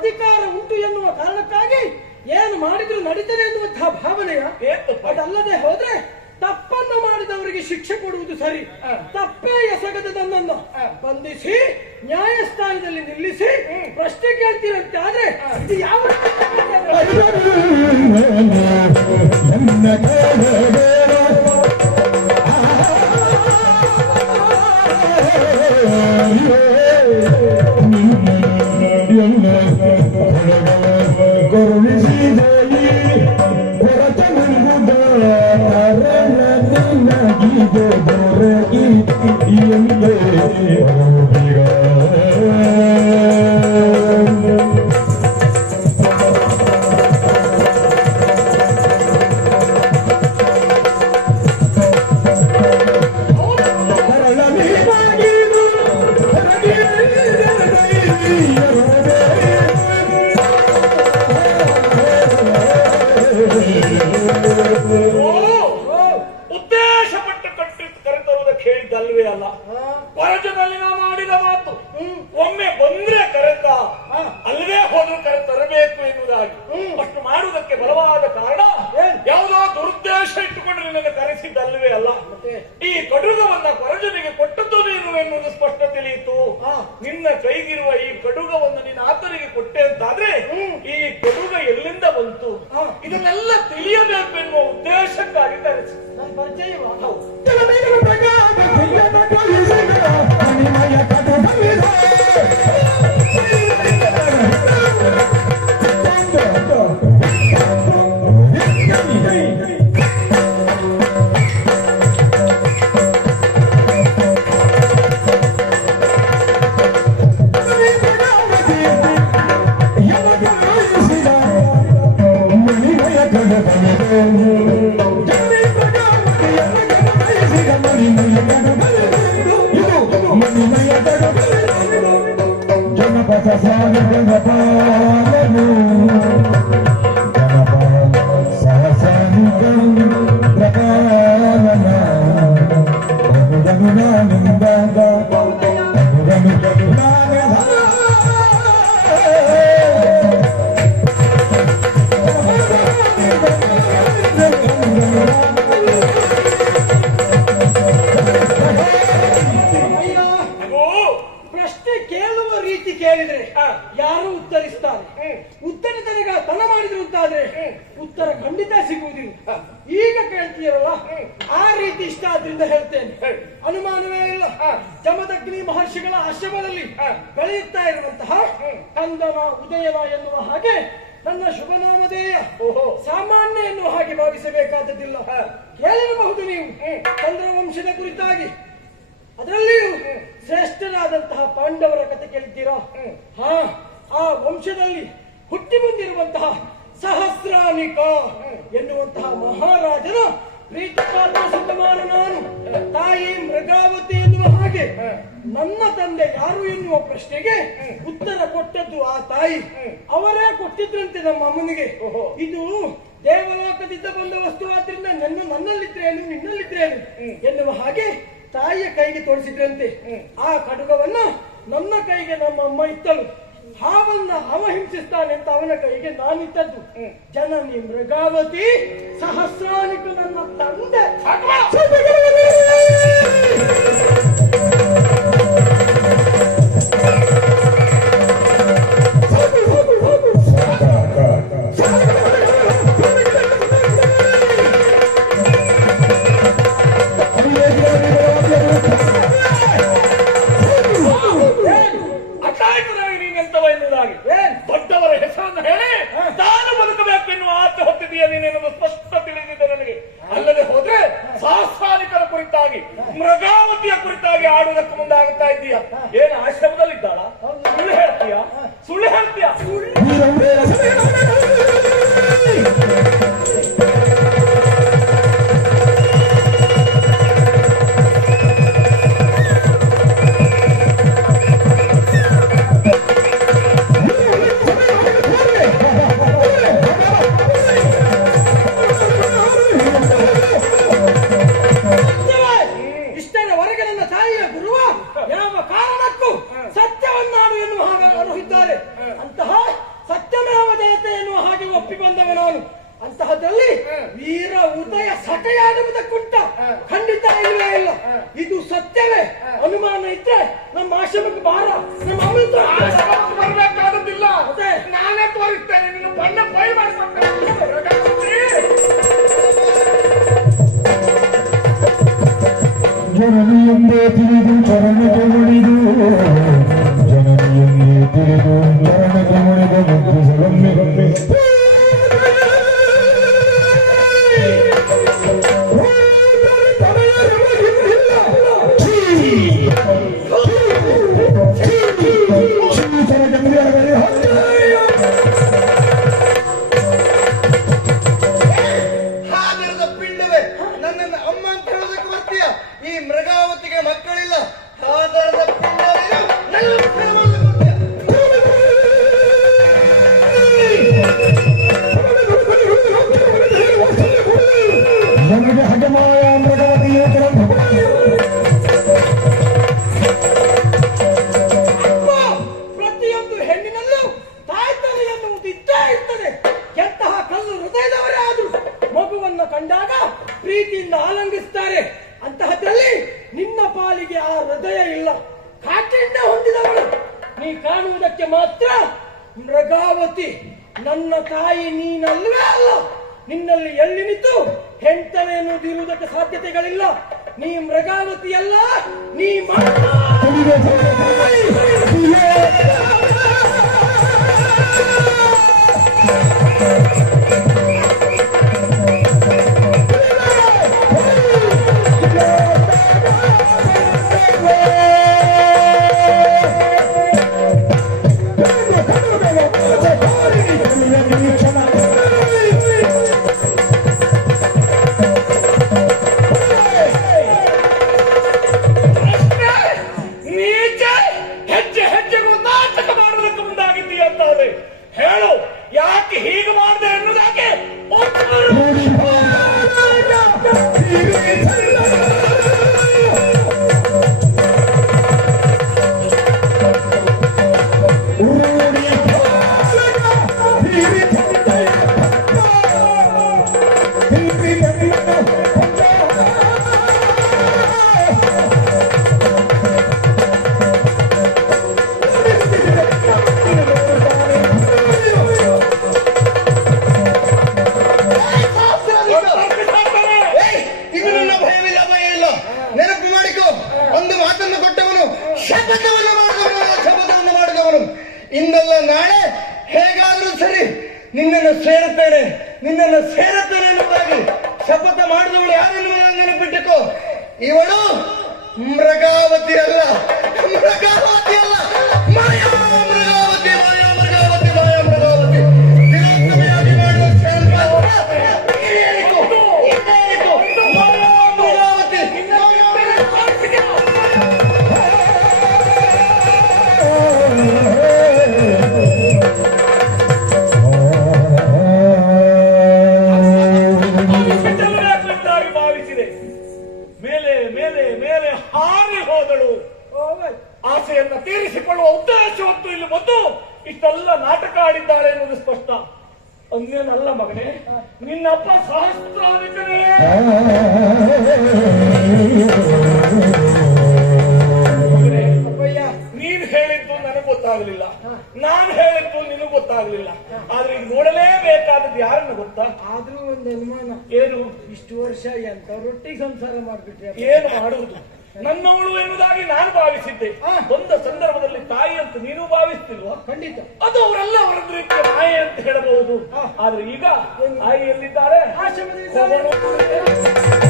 ಅಧಿಕಾರ ಉಂಟು ಎನ್ನುವ ಕಾರಣಕ್ಕಾಗಿ ಏನು ಮಾಡಿದ್ರು ನಡೀತದೆ ಎನ್ನುವಂತಹ ಭಾವನೆಯ ಅದಲ್ಲದೆ ಹೋದ್ರೆ ತಪ್ಪನ್ನು ಮಾಡಿದವರಿಗೆ ಶಿಕ್ಷೆ ಕೊಡುವುದು ಸರಿ. ತಪ್ಪೇ ಎಸಗದ ನನ್ನನ್ನು ಬಂಧಿಸಿ ನ್ಯಾಯಸ್ಥಾನದಲ್ಲಿ ನಿಲ್ಲಿಸಿ ಪ್ರಶ್ನೆ ಕೇಳ್ತಿರಂತೆ ಆದ್ರೆ ಇದು ಯಾವ ಕೊಟ್ಟೆ ಅಂತಾದ್ರೆ ಈ ಕೊಡುಗ ಎಲ್ಲಿಂದ ಬಂತು. ಇದನ್ನೆಲ್ಲ ತಿಳಿಯಬೇಕು ಎನ್ನುವ ಉದ್ದೇಶಕ್ಕಾಗಿ ನಾನು ನನ್ನ ಉತ್ತರ ಖಂಡಿತ ಸಿಗುವುದಿಲ್ಲ ಈಗ ಕೇಳ್ತೀಯಲ್ಲ ಆ ರೀತಿ ಇಷ್ಟ ಆದ್ರಿಂದ ಹೇಳ್ತೇನೆ. ಅನುಮಾನವೇ ಇಲ್ಲ. ಜಮದಗ್ನಿ ಮಹರ್ಷಿಗಳ ಆಶ್ರಮದಲ್ಲಿ ಬೆಳೆಯುತ್ತಾ ಇರುವಂತಹ ಕಂದನ ಉದಯನ ಎನ್ನುವ ಹಾಗೆ ನನ್ನ ಶುಭನಾಮಧೇಯ ಓಹೋ. ಸಾಮಾನ್ಯ ಎನ್ನುವ ಹಾಗೆ ಭಾವಿಸಬೇಕಾದದ್ದಿಲ್ಲ. ಕೇಳಿರಬಹುದು ನೀವು. ಚಂದ್ರವಂಶದ ಕುರಿತಾಗಿ. ಅದರಲ್ಲಿಯೂ ಶ್ರೇಷ್ಠನಾದಂತಹ ಪಾಂಡವರ ಕಥೆ ಕೇಳಿದ್ದೀರಾ? ಹಾ ಆ ವಂಶದಲ್ಲಿ ಹುಟ್ಟಿ ಬಂದಿರುವಂತಹ ಸಹಸ್ರಾನಿಕ ಎನ್ನುವಂತಹ ಮಹಾರಾಜನ ಪ್ರೀತಿಪಾತ್ರ ಸುಕುಮಾರ ನಾನು ತಾಯಿ ಮೃಗಾವತಿ ಎನ್ನುವ ಹಾಗೆ ನನ್ನ ತಂದೆ ಯಾರು ಎನ್ನುವ ಪ್ರಶ್ನೆಗೆ ಉತ್ತರ ಕೊಟ್ಟದ್ದು ಆ ತಾಯಿ. ಅವರೇ ಕೊಟ್ಟಿದ್ರಂತೆ ನಮ್ಮ ಅಮ್ಮನಿಗೆ. ಇದು ದೇವಲೋಕದಿಂದ ಬಂದ ವಸ್ತು ಆದ್ರಿಂದ ನನ್ನ ನನ್ನಲ್ಲಿದ್ರೇನು ನಿನ್ನಲ್ಲಿದ್ರೇನು ಎನ್ನುವ ಹಾಗೆ ತಾಯಿಯ ಕೈಗೆ ತೋರಿಸಿದ್ರಂತೆ. ಆ ಕಡುಗವನ್ನ ನನ್ನ ಕೈಗೆ ನಮ್ಮ ಅಮ್ಮ ಇತ್ತಳು. ಹಾವನ್ನ ಅವಹಿಂಸಿಸ್ತಾನೆ ಅಂತ ಅವನ ಕೈಗೆ ನಾನಿದ್ದದ್ದು ಜನನಿ ಮೃಗಾವತಿ ಸಹಸ್ರಾಣಿಕ ನನ್ನ ತಂದೆ. ಏನ್? ದೊಡ್ಡವರ ಹೆಸರನ್ನು ಹೇಳಿ ತಾನು ಬದುಕಬೇಕು ಎನ್ನುವ ಆಸೆ ಹೊತ್ತಿದೆಯ ನೀನೇನನ್ನು ಸ್ಪಷ್ಟ ತಿಳಿದಿದೆ ನನಗೆ. ಅಲ್ಲದೆ ಹೋದ್ರೆ ಸಾಂಸ್ಥಾನಿಕರ ಕುರಿತಾಗಿ ಮೃಗಾವತಿಯ ಕುರಿತಾಗಿ ಆಡುವುದಕ್ಕೆ ಮುಂದಾಗುತ್ತಾ ಇದೀಯ ಏನು ಆಶ್ರಮದ ಇದು ಸತ್ಯವೇ. ಅನುಮಾನ ಇದ್ರೆ ನಮ್ಮ ಆಶ್ರಮಕ್ಕೆ ಬಾರ. ನಮ್ಮ ಅಮೃತ ಅದೇ. ನಾನೇ ತೋರಿಸ್ತೇನೆ ನೀನು ಬಣ್ಣ ಪೈ ಜನನಿಯೊಂದೇ ತಿಳಿದು ಚರಣಕ್ಕೆ ಮುಡಿದು ಜನನಿಯೊಂದೇ ತಿಳಿದು Never ನಿನ್ನಲ್ಲಿ ಎಲ್ಲಿ ನಿಂತು ಹೆಂಟನೆಯನ್ನು ದೀರುವುದಕ್ಕೆ ಸಾಧ್ಯತೆಗಳಿಲ್ಲ? ನೀ ಮೃಗಾವತಿಯಲ್ಲ ನೀ ನೀಚ ಸರಿ, ನಿನ್ನನ್ನು ಸೇರುತ್ತೇನೆ ನಿನ್ನನ್ನು ಸೇರುತ್ತೇನೆ ಎನ್ನುವುದಾಗಿ ಶಪಥ ಮಾಡಿದವಳು ಯಾರೆನ್ನುವುದನ್ನು ನೆನಪಿಟ್ಟುಕೋ. ಇವಳು ಮೃಗಾವತಿ ಅಲ್ಲ ಮೃಗಾವತಿ ಅಲ್ಲ. ಆದ್ರೂ ಒಂದು ಅನುಮಾನ. ಏನು? ಇಷ್ಟು ವರ್ಷ ಎಂತ ರೊಟ್ಟಿ ಸಂಸಾರ ಮಾಡ್ಬಿಟ್ರಿ ಏನು ಮಾಡುವುದು? ನನ್ನವಳು ಎನ್ನುವುದಾಗಿ ನಾನು ಭಾವಿಸಿದ್ದೆ. ಒಂದ ಸಂದರ್ಭದಲ್ಲಿ ತಾಯಿ ಅಂತ ನೀನು ಭಾವಿಸ್ತಿಲ್ವ? ಖಂಡಿತ. ಅದು ಅವರೆಲ್ಲ ಅವರದ್ದು ರೀತಿಯ ಮಾಯೆ ಅಂತ ಹೇಳಬಹುದು. ಆದ್ರೆ ಈಗ ತಾಯಿ ಎಲ್ಲಿದ್ದಾರೆ? ಆಶ್ರಮದಲ್ಲಿ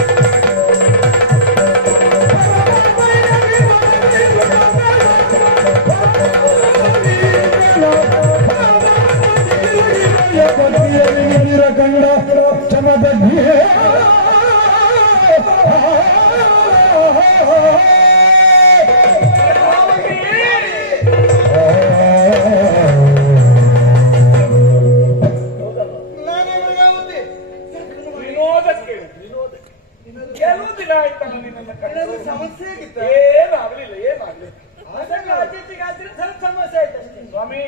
ಕೆಲವು ದಿನ ಆಯ್ತು ನಿನ್ನನ್ನ ಕಂಡು ಸಮಸ್ಯೆ ಆಗಿತ್ತು? ಏನಾಗ್ಲಿಲ್ಲ ಏನಾಗ್ಲಿಲ್ಲ. ಅತಿಥಿಗಾದ್ರೆ ಸ್ವಲ್ಪ ಸಮಸ್ಯೆ ಆಯ್ತು ಅಷ್ಟೇ. ಸ್ವಾಮಿ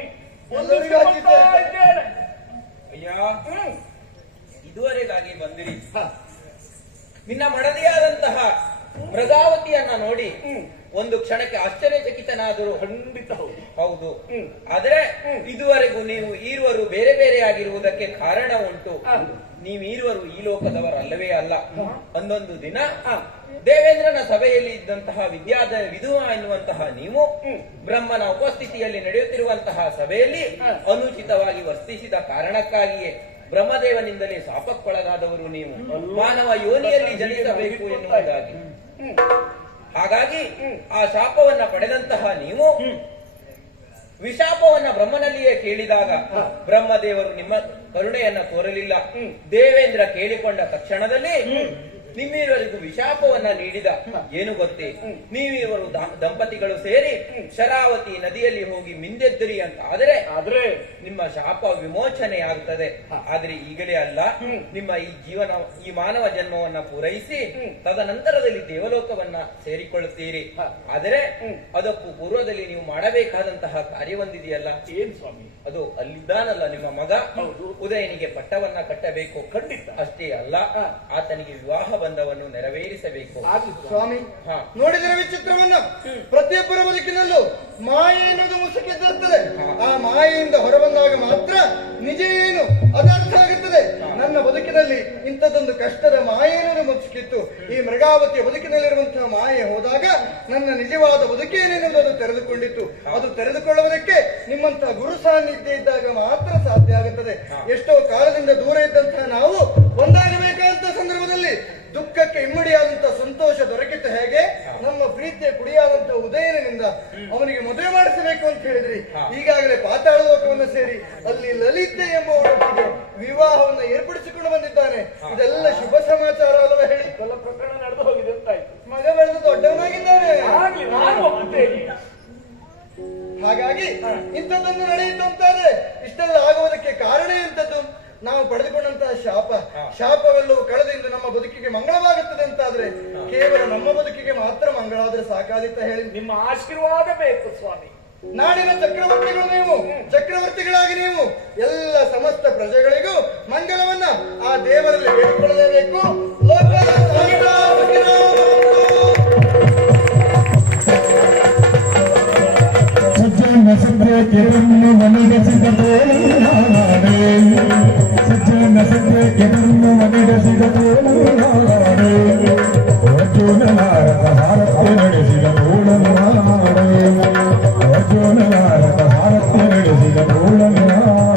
ಎಲ್ಲರಿಗೂ ಇದ್ದೇನೆ. ಅಯ್ಯ ಇದುವರೆಗಾಗಿ ಬಂದಿರಿ. ನಿನ್ನ ಮಡದಿಯಾದಂತಹ ಮೃಗಾವತಿಯನ್ನ ನೋಡಿ ಒಂದು ಕ್ಷಣಕ್ಕೆ ಆಶ್ಚರ್ಯಚಕಿತನಾದರೂ ಖಂಡಿತ ಹೌದು. ಆದರೆ ಇದುವರೆಗೂ ನೀವು ಈರುವರು ಬೇರೆ ಬೇರೆ ಆಗಿರುವುದಕ್ಕೆ ಕಾರಣ ಉಂಟು. ನೀವು ಈ ಈ ಲೋಕದವರಲ್ಲವೇ ಅಲ್ಲ. ಒಂದೊಂದು ದಿನ ದೇವೇಂದ್ರನ ಸಭೆಯಲ್ಲಿ ಇದ್ದಂತಹ ವಿದ್ಯಾದ ವಿಧುವ ಎನ್ನುವಂತಹ ನೀವು ಬ್ರಹ್ಮನ ಉಪಸ್ಥಿತಿಯಲ್ಲಿ ನಡೆಯುತ್ತಿರುವಂತಹ ಸಭೆಯಲ್ಲಿ ಅನುಚಿತವಾಗಿ ವರ್ತಿಸಿದ ಕಾರಣಕ್ಕಾಗಿಯೇ ಬ್ರಹ್ಮದೇವನಿಂದಲೇ ಶಾಪಕ್ಕೊಳಗಾದವರು ನೀವು. ಮಾನವ ಯೋನಿಯಲ್ಲಿ ಜನಿಸಬೇಕು ಎನ್ನುವುದಾಗಿ. ಹಾಗಾಗಿ ಆ ಶಾಪವನ್ನ ಪಡೆದಂತಹ ನೀವು ವಿಶಾಪವನ್ನ ಬ್ರಹ್ಮನಲ್ಲಿಯೇ ಕೇಳಿದಾಗ ಬ್ರಹ್ಮದೇವರು ನಿಮ್ಮ ಕರುಣೆಯನ್ನ ತೋರಲಿಲ್ಲ ದೇವೇಂದ್ರ ಕೇಳಿಕೊಂಡ ತಕ್ಷಣದಲ್ಲಿ ನಿಮ್ಮಿರುವರಿಗೂ ವಿಶಾಪವನ್ನ ನೀಡಿದ ಏನು ಗೊತ್ತೇ? ನೀವಿವರು ದಂಪತಿಗಳು ಸೇರಿ ಶರಾವತಿ ನದಿಯಲ್ಲಿ ಹೋಗಿ ಮಿಂದೆದ್ದಿರಿ ಅಂತ. ಆದರೆ ಆದ್ರೆ ನಿಮ್ಮ ಶಾಪ ವಿಮೋಚನೆ ಆಗುತ್ತದೆ ಆದ್ರೆ ಈಗಲೇ ಅಲ್ಲ. ನಿಮ್ಮ ಈ ಜೀವನ ಈ ಮಾನವ ಜನ್ಮವನ್ನ ಪೂರೈಸಿ ತದನಂತರದಲ್ಲಿ ದೇವಲೋಕವನ್ನ ಸೇರಿಕೊಳ್ಳುತ್ತೀರಿ. ಆದರೆ ಅದಕ್ಕೂ ಪೂರ್ವದಲ್ಲಿ ನೀವು ಮಾಡಬೇಕಾದಂತಹ ಕಾರ್ಯವೊಂದಿದೆಯಲ್ಲ ಏನ್ ಸ್ವಾಮಿ? ಅದು ಅಲ್ಲಿದ್ದಾನಲ್ಲ ನಿಮ್ಮ ಮಗ. ಉದಯನಿಗೆ ಪಟ್ಟವನ್ನ ಕಟ್ಟಬೇಕು. ಖಂಡಿತ. ಅಷ್ಟೇ ಅಲ್ಲ. ಆತನಿಗೆ ವಿವಾಹ ಬಂಧವನ್ನು ನೆರವೇರಿಸಬೇಕು. ಆಗ್ಲಿ ಸ್ವಾಮಿ. ಹಾ. ನೋಡಿದರೆ ವಿಚಿತ್ರವನ್ನ. ಪ್ರತಿಯೊಬ್ಬರ ಬದುಕಿನಲ್ಲೂ ಮಾಯೆ ಎನ್ನುವುದು ಮುಸುಕಿದ್ದಿರುತ್ತದೆ ಆ ಮಾಯೆಯಿಂದ ಹೊರಬಂದಾಗ ಮಾತ್ರ ನಿಜ ಏನು? ಅದರ್ಥ ಆಗುತ್ತದೆ. ನನ್ನ ಬದುಕಿನಲ್ಲಿ ಇಂಥದ್ದೊಂದು ಕಷ್ಟದ ಮಾಯೆ ಎನ್ನುವುದು ಮುಸುಕಿತ್ತು. ಈ ಮೃಗಾವತಿಯ ಬದುಕಿನಲ್ಲಿರುವಂತಹ ಮಾಯೆ ಹೋದಾಗ ನನ್ನ ನಿಜವಾದ ಬದುಕೇನೆನ್ನುವುದು ಅದು ತೆರೆದುಕೊಂಡಿತ್ತು. ಅದು ತೆರೆದುಕೊಳ್ಳುವುದಕ್ಕೆ ನಿಮ್ಮಂತಹ ಗುರು ಸಾನ್ನಿಧ್ಯ ಇದ್ದಾಗ ಮಾತ್ರ ಸಾಧ್ಯ ಆಗುತ್ತದೆ. ಎಷ್ಟೋ ಕಾಲದಿಂದ ದೂರ ಇದ್ದಂತಹ ನಾವು ಹೇಗೆ? ನಮ್ಮ ಪ್ರೀತಿಯ ಕುಡಿಯಾದಂತ ಉದಯನಿಂದ ಅವನಿಗೆ ಮದುವೆ ಮಾಡಿಸಬೇಕು ಅಂತ ಹೇಳಿದ್ರಿ. ಈಗಾಗಲೇ ಪಾತಾಳ ಲೋಕವನ್ನು ಸೇರಿ ಅಲ್ಲಿ ಲಲಿತೆ ಎಂಬುವರೊಟ್ಟಿಗೆ ವಿವಾಹವನ್ನು ಏರ್ಪಡಿಸಿಕೊಂಡು ಬಂದಿದ್ದಾನೆ. ಇದೆಲ್ಲ ಶುಭ ಸಮಾಚಾರ ಅಲ್ವಾ ಹೇಳಿ? ಎಲ್ಲ ಪ್ರಕರಣ ನಡೆದು ಹೋಗಿದೆ ಅಂತ ಮಗ ಬೆಳೆದು ದೊಡ್ಡವನಾಗಿದ್ದಾನೆ. ಹಾಗಾಗಿ ಇಂಥದ್ದೊಂದು ನಡೆಯಿತು ಅಂತಾರೆ. ಇಷ್ಟೆಲ್ಲ ಆಗುವುದಕ್ಕೆ ಕಾರಣ ಎಂತದ್ದು ನಾವು ಪಡೆದುಕೊಂಡಂತಹ ಶಾಪ ಶಾಪವೆಲ್ಲವೂ ಕಳೆದಿಂದ ನಮ್ಮ ಬದುಕಿಗೆ ಮಂಗಳವಾಗುತ್ತದೆ ಅಂತಾದ್ರೆ ಕೇವಲ ನಮ್ಮ ಬದುಕಿಗೆ ಮಾತ್ರ ಮಂಗಳ ಆದ್ರೆ ಸಾಕಾದಿತ್ತ ಹೇಳಿ. ನಿಮ್ಮ ಆಶೀರ್ವಾದ ಬೇಕು ಸ್ವಾಮಿ. ನಾಡಿನ ಚಕ್ರವರ್ತಿಗಳು ನೀವು ಚಕ್ರವರ್ತಿಗಳಾಗಿ ನೀವು ಎಲ್ಲ ಸಮಸ್ತ ಪ್ರಜೆಗಳಿಗೂ ಮಂಗಳವನ್ನ ಆ ದೇವರಲ್ಲಿ ಬೇಡಿಕೊಳ್ಳಲೇಬೇಕು. ಕೆರನ್ನು ಮನೆಗೆಸಿದ ತೋಳುಗಳಾಡೆ ಸಜ್ಜನ ಸಜ್ಜೆ ಕೆರನ್ನು ಮನೆಗೆಸಿದ ತೋಳುಗಳಾಡೆ ಅರ್ಜುನನಾರತ ಭಾರತ ನಡೆಸಿದ ತೋಳನಾಡೆ ಅರ್ಜುನನಾರತ ಭಾರತ ನಡೆಸಿದ ತೋಳನಾಡೆ